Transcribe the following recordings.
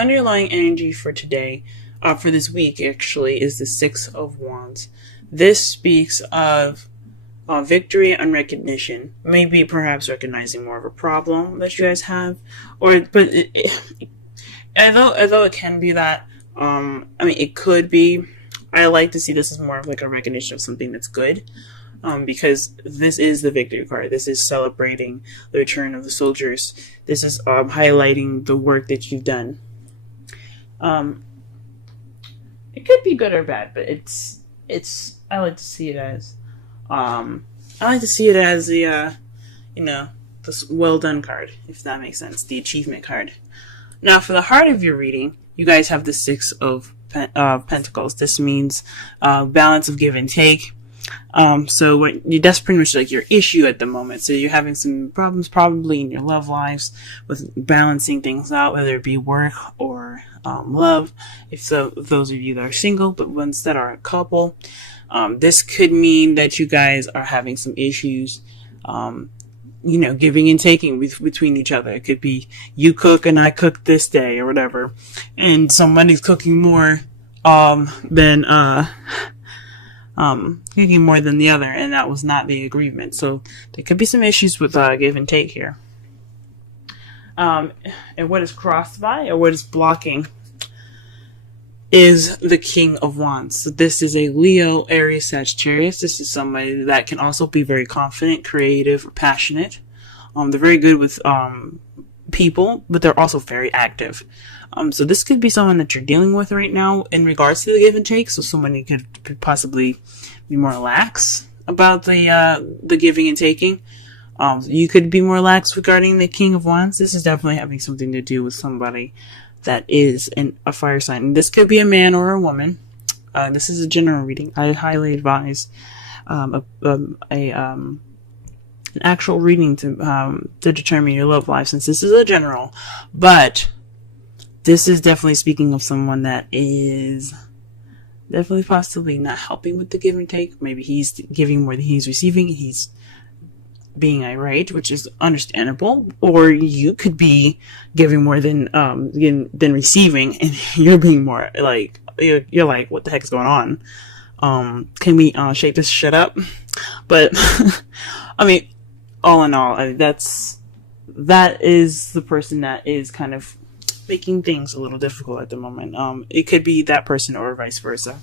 underlying energy for today, for this week actually, is the Six of Wands. This speaks of victory and recognition. Maybe perhaps recognizing more of a problem that you guys have, although it can be that, it could be. I like to see this as more of like a recognition of something that's good. Because this is the victory card. This is celebrating the return of the soldiers. This is highlighting the work that you've done. It could be good or bad, but it's. I like to see it as. I like to see it as the, the well done card, if that makes sense. The achievement card. Now, for the heart of your reading, you guys have the Six of Pentacles. This means balance of give and take. So that's pretty much like your issue at the moment. So you're having some problems probably in your love lives with balancing things out, whether it be work or love. If those of you that are single, but ones that are a couple, this could mean that you guys are having some issues, giving and taking between each other. It could be you cook and I cook this day or whatever, and somebody's cooking more than the other, and that was not the agreement. So there could be some issues with give and take here. And what is crossed by, or what is blocking, is the King of Wands. So this is a Leo, Aries, Sagittarius. This is somebody that can also be very confident, creative, or passionate. They're very good with people, but they're also very active. So this could be someone that you're dealing with right now in regards to the give and take. So somebody could possibly be more lax about the giving and taking. You could be more lax regarding the King of Wands. This is definitely having something to do with somebody that is a fire sign. And this could be a man or a woman. This is a general reading. I highly advise an actual reading to determine your love life, since this is a general. But this is definitely speaking of someone that is definitely possibly not helping with the give and take. Maybe he's giving more than he's receiving. He's being irate, which is understandable. Or you could be giving more than receiving, and you're being more like, you're like, what the heck is going on? Can we shake this shit up? But all in all, that is the person that is kind of making things a little difficult at the moment. It could be that person or vice versa.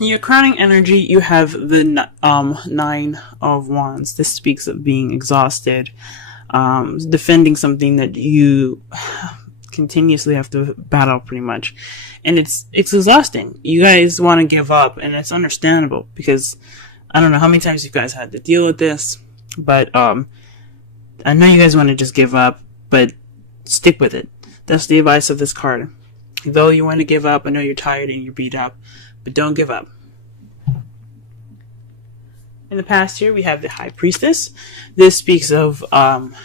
In your crowning energy, you have the Nine of Wands. This speaks of being exhausted, defending something that you continuously have to battle pretty much. And it's exhausting. You guys want to give up, and it's understandable, because I don't know how many times you guys had to deal with this, but I know you guys want to just give up, but stick with it. That's the advice of this card. Though you want to give up, I know you're tired and you're beat up, but don't give up. In the past here, we have the High Priestess. This speaks of the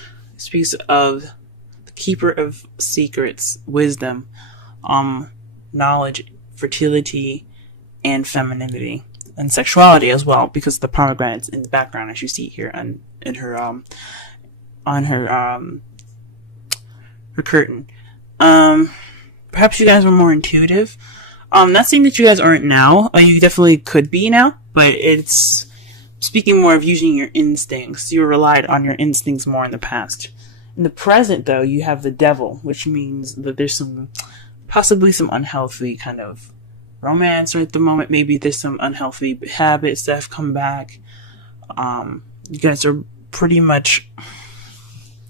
keeper of secrets, wisdom, knowledge, fertility, and femininity, and sexuality as well, because of the pomegranates in the background, as you see here on her curtain. Perhaps you guys were more intuitive. Not saying that you guys aren't now. You definitely could be now, but it's speaking more of using your instincts. You relied on your instincts more in the past. In the present, though, you have the Devil, which means that there's possibly some unhealthy kind of romance, or at the moment, maybe there's some unhealthy habits that have come back. You guys are pretty much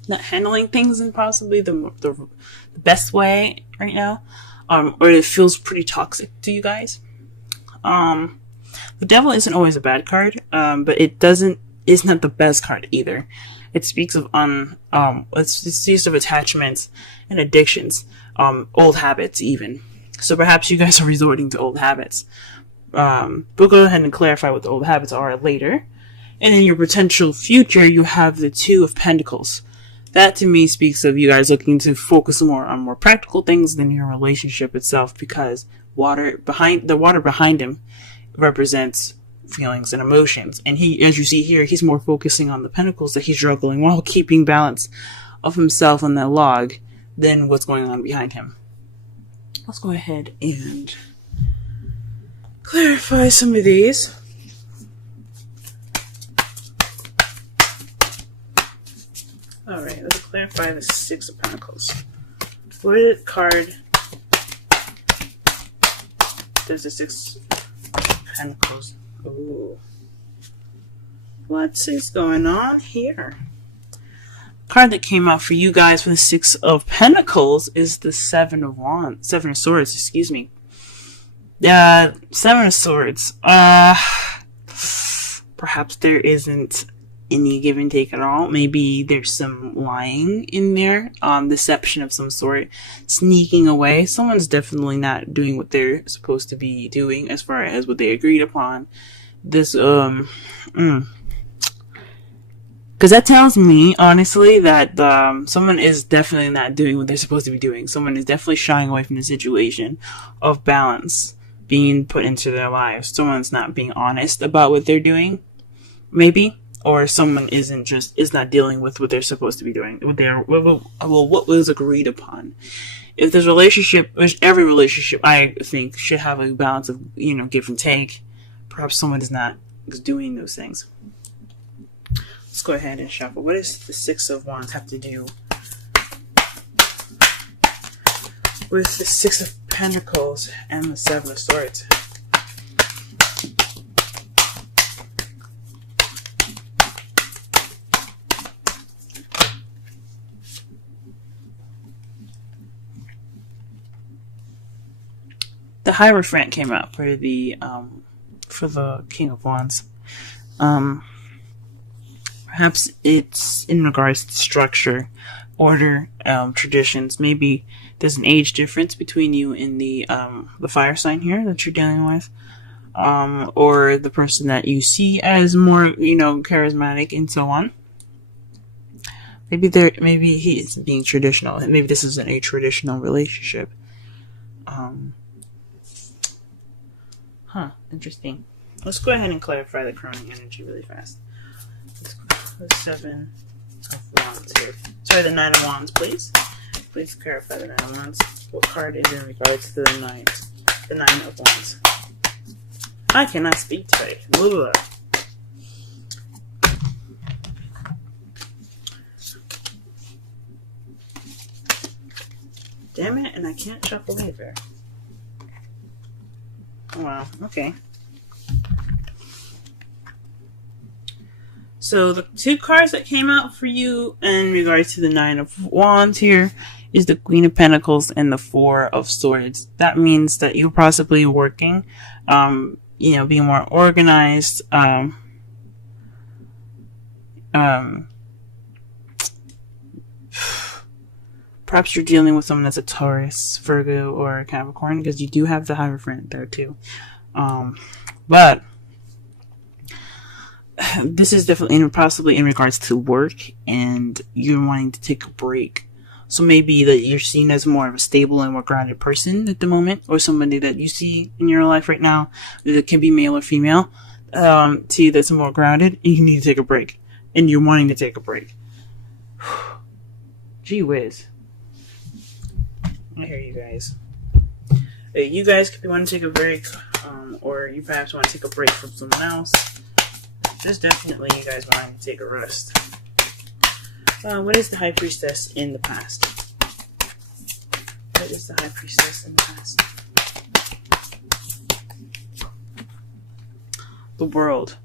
not handling things in possibly the best way right now, or it feels pretty toxic to you guys. The Devil isn't always a bad card, but it's not the best card either. It speaks of it speaks of attachments and addictions, old habits even. So perhaps you guys are resorting to old habits. We'll go ahead and clarify what the old habits are later. And in your potential future, you have the Two of Pentacles. That to me speaks of you guys looking to focus more on more practical things than your relationship itself, because the water behind him represents feelings and emotions. And he, as you see here, he's more focusing on the pentacles that he's juggling while keeping balance of himself on that log than what's going on behind him. Let's go ahead and clarify some of these. Alright, let's clarify the Six of Pentacles. What card does the Six of Pentacles? Ooh. What is going on here? Card that came out for you guys for the Six of Pentacles is the Seven of Swords, excuse me. Seven of Swords. Perhaps there isn't any give and take at all. Maybe there's some lying in there, deception of some sort, sneaking away. Someone's definitely not doing what they're supposed to be doing as far as what they agreed upon. This, because that tells me, honestly, that someone is definitely not doing what they're supposed to be doing. Someone is definitely shying away from the situation of balance being put into their lives. Someone's not being honest about what they're doing, maybe. Or someone is not dealing with what they're supposed to be doing, what was agreed upon. If there's a relationship, which every relationship I think should have a balance of, give and take, perhaps someone is not doing those things. Let's go ahead and shuffle. What does the Six of Wands have to do with the Six of Pentacles and the Seven of Swords? The Hierophant came out for the King of Wands. Perhaps it's in regards to structure, order, traditions. Maybe there's an age difference between you and the fire sign here that you're dealing with, or the person that you see as more charismatic and so on. Maybe he is being traditional. Maybe this isn't a traditional relationship. Interesting. Let's go ahead and clarify the crowning energy really fast. The Seven of Wands here. Sorry, the Nine of Wands, please. Please clarify the Nine of Wands. What card is in regards to the Nine of Wands? I cannot speak today. Blah. Damn it, and I can't shuffle either. Oh, wow, okay. So the two cards that came out for you in regards to the Nine of Wands here is the Queen of Pentacles and the Four of Swords. That means that you're possibly working, being more organized, perhaps you're dealing with someone that's a Taurus, Virgo, or Capricorn, because you do have the Hierophant there too. But this is definitely possibly in regards to work, and you're wanting to take a break. So maybe that you're seen as more of a stable and more grounded person at the moment, or somebody that you see in your life right now that can be male or female, to you that's more grounded, and you need to take a break, and you're wanting to take a break. Gee whiz. I hear you guys. You guys could want to take a break, or you perhaps want to take a break from someone else. Just definitely you guys want to take a rest. What is the High Priestess in the past? What is the High Priestess in the past? The World.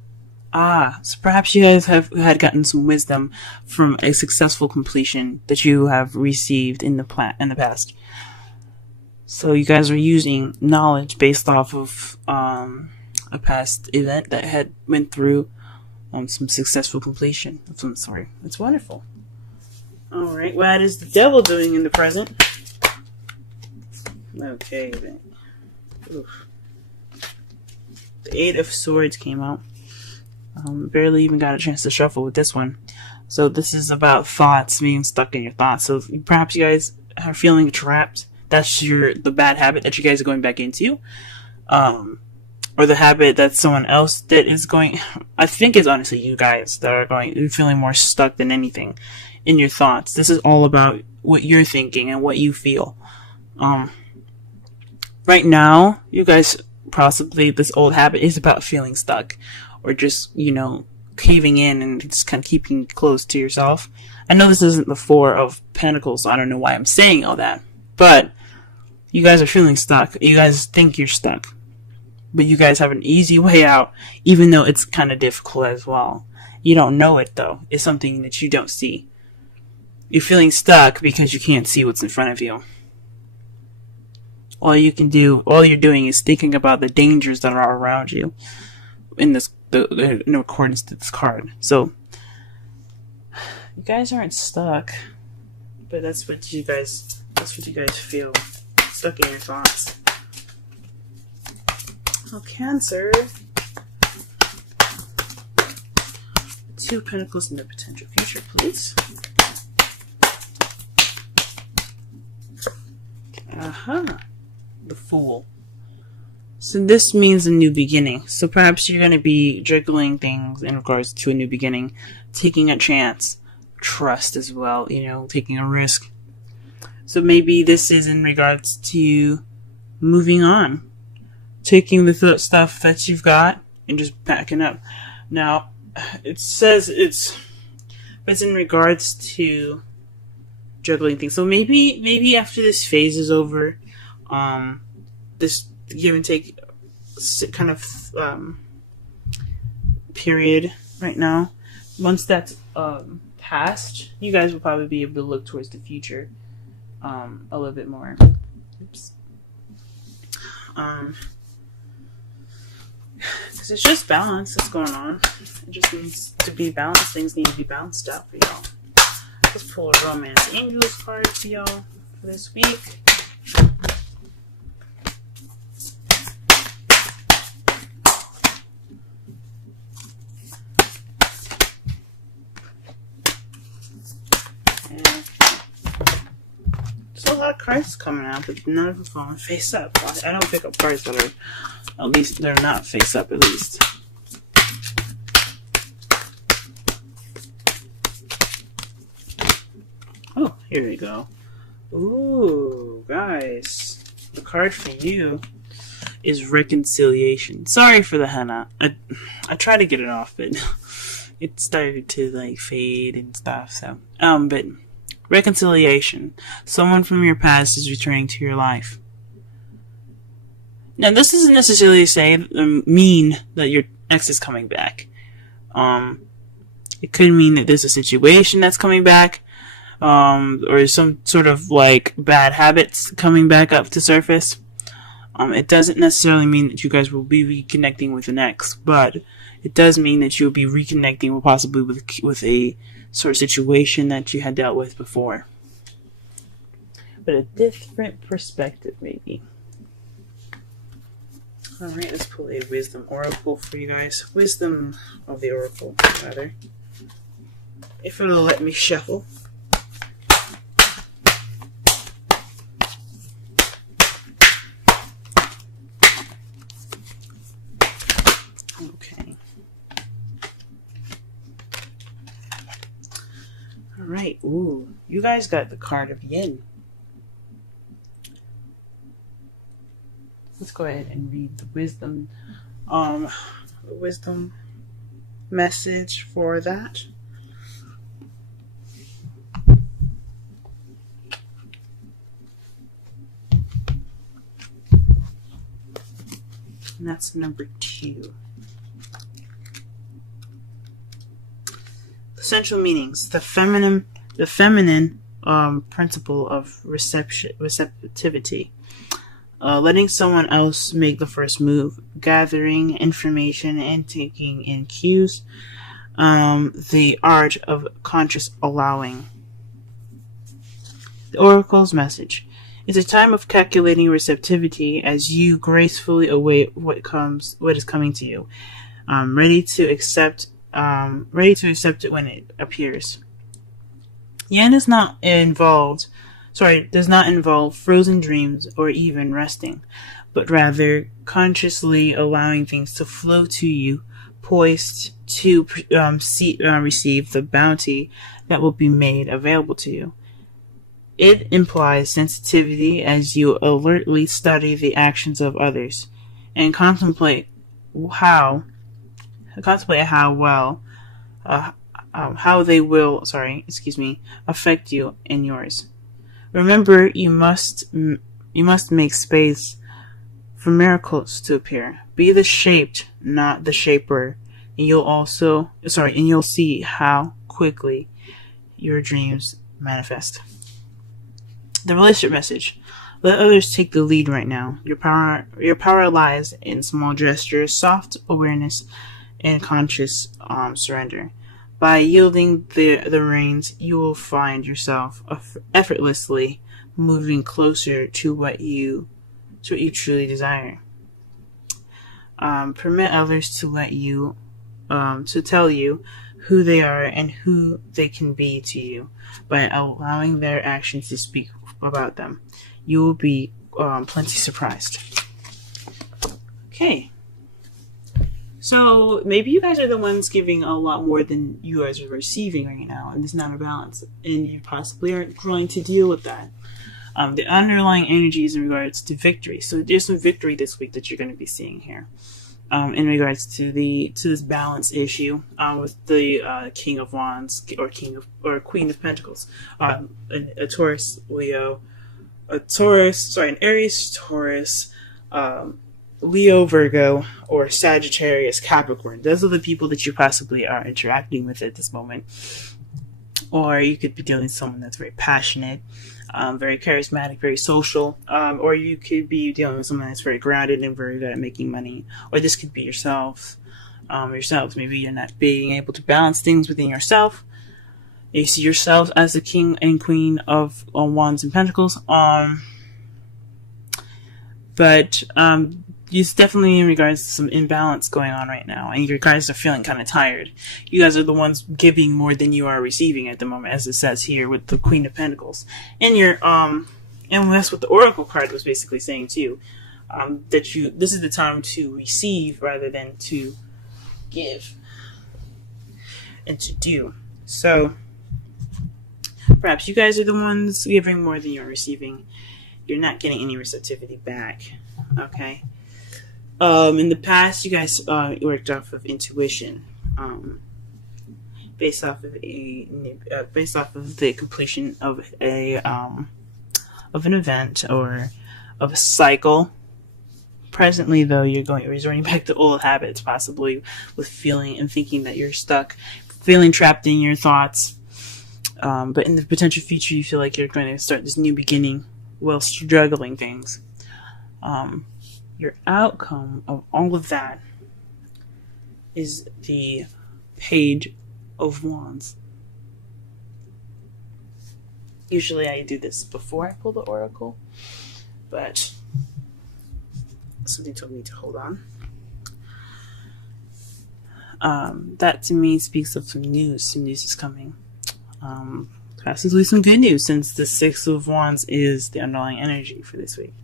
So perhaps you guys had gotten some wisdom from a successful completion that you have received in the past. So you guys are using knowledge based off of a past event that had went through some successful completion of some sort. It's wonderful. Alright, what is the Devil doing in the present? Okay, then. Oof. The Eight of Swords came out. Barely even got a chance to shuffle with this one. So this is about thoughts, being stuck in your thoughts. So perhaps you guys are feeling trapped. That's the bad habit that you guys are going back into. Or the habit that someone else that is going, I think it's honestly you guys that are feeling more stuck than anything in your thoughts. This is all about what you're thinking and what you feel. Right now, you guys, possibly this old habit is about feeling stuck, or just, caving in and just kind of keeping close to yourself. I know this isn't the Four of Pentacles, so I don't know why I'm saying all that, but you guys are feeling stuck. You guys think you're stuck, but you guys have an easy way out, even though it's kind of difficult as well. You don't know it, though. It's something that you don't see. You're feeling stuck because you can't see what's in front of you. All you're doing is thinking about the dangers that are around you in accordance to this card. So, you guys aren't stuck, but that's what you guys feel. Stuck in your thoughts. Oh, Cancer. Two Pentacles in the potential future, please. The Fool. So this means a new beginning. So perhaps you're going to be juggling things in regards to a new beginning, taking a chance, trust as well, taking a risk. So maybe this is in regards to moving on, taking the stuff that you've got and just backing up. Now, it says it's in regards to juggling things. So maybe after this phase is over, this give and take kind of period right now, once that's past, you guys will probably be able to look towards the future a little bit more. Oops. Because it's just balance that's going on. It just needs to be balanced. Things need to be balanced out for y'all. Let's pull a Romance Angels card for y'all for this week. There's a lot of cards coming out, but none of them falling face up. I don't pick up cards that are, at least they're not face up, at least. Oh, here we go. Ooh, guys. The card for you is Reconciliation. Sorry for the henna. I tried to get it off, but it started to fade and stuff. So, but Reconciliation. Someone from your past is returning to your life. Now, this doesn't necessarily mean that your ex is coming back. It could mean that there's a situation that's coming back, or some sort of bad habits coming back up to surface. It doesn't necessarily mean that you guys will be reconnecting with an ex, but it does mean that you'll be reconnecting possibly with a sort of situation that you had dealt with before. But a different perspective, maybe. Alright, let's pull a Wisdom Oracle for you guys. Wisdom of the Oracle, rather. If it'll let me shuffle. Okay. Alright, ooh. You guys got the card of Yin. Let's go ahead and read the wisdom message for that. And that's number 2. Essential meanings: the feminine principle of receptivity. Letting someone else make the first move, gathering information and taking in cues. The art of conscious allowing. The Oracle's message: it's a time of calculating receptivity as you gracefully await what is coming to you, ready to accept it when it appears. Yin does not involve frozen dreams or even resting, but rather consciously allowing things to flow to you, poised to receive the bounty that will be made available to you. It implies sensitivity as you alertly study the actions of others and how they will, affect you and yours. Remember, you must make space for miracles to appear. Be the shaped, not the shaper, and you'll see how quickly your dreams manifest. The relationship message. Let others take the lead right now. Your power lies in small gestures, soft awareness, and conscious surrender. By yielding the reins, you will find yourself effortlessly moving closer to what you truly desire. Permit others to tell you who they are and who they can be to you by allowing their actions to speak about them. You will be plenty surprised. Okay. So maybe you guys are the ones giving a lot more than you guys are receiving right now, and it's not a balance, and you possibly aren't trying to deal with that. The underlying energy is in regards to victory. So there's some victory this week that you're going to be seeing here. In regards to this balance issue with the King of Wands or Queen of Pentacles, an Aries, Taurus, Leo, Virgo, or Sagittarius, Capricorn. Those are the people that you possibly are interacting with at this moment. Or you could be dealing with someone that's very passionate, very charismatic, very social, or you could be dealing with someone that's very grounded and very good at making money. Or this could be yourselves. Maybe you're not being able to balance things within yourself. You see yourself as the King and Queen of Wands and Pentacles. But it's definitely in regards to some imbalance going on right now, and you guys are feeling kind of tired. You guys are the ones giving more than you are receiving at the moment, as it says here with the Queen of Pentacles. And and that's what the Oracle card was basically saying too, that this is the time to receive rather than to give and to do. So perhaps you guys are the ones giving more than you're receiving. You're not getting any receptivity back. Okay. In the past, you guys worked off of intuition, based off of the completion of an event or of a cycle. Presently, though, you're resorting back to old habits, possibly with feeling and thinking that you're stuck, feeling trapped in your thoughts. But in the potential future, you feel like you're going to start this new beginning while struggling things. Your outcome of all of that is the Page of Wands. Usually I do this before I pull the Oracle, but something told me to hold on. That to me speaks of some news. Some news is coming. Possibly some good news, since the Six of Wands is the underlying energy for this week.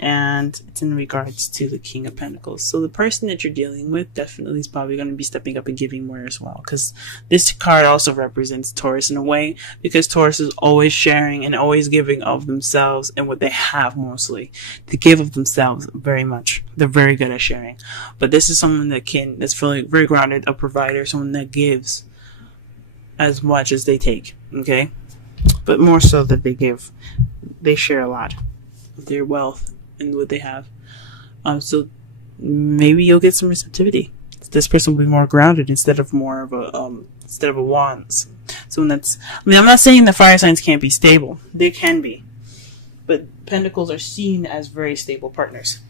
And it's in regards to the King of Pentacles. So the person that you're dealing with definitely is probably going to be stepping up and giving more as well, because this card also represents Taurus in a way, because Taurus is always sharing and always giving of themselves and what they have mostly. They give of themselves very much. They're very good at sharing. But this is someone that's really very grounded, a provider, someone that gives as much as they take, okay? But more so that they share a lot of their wealth and what they have. So maybe you'll get some receptivity. This person will be more grounded instead of a wands. So I'm not saying the fire signs can't be stable. They can be. But pentacles are seen as very stable partners.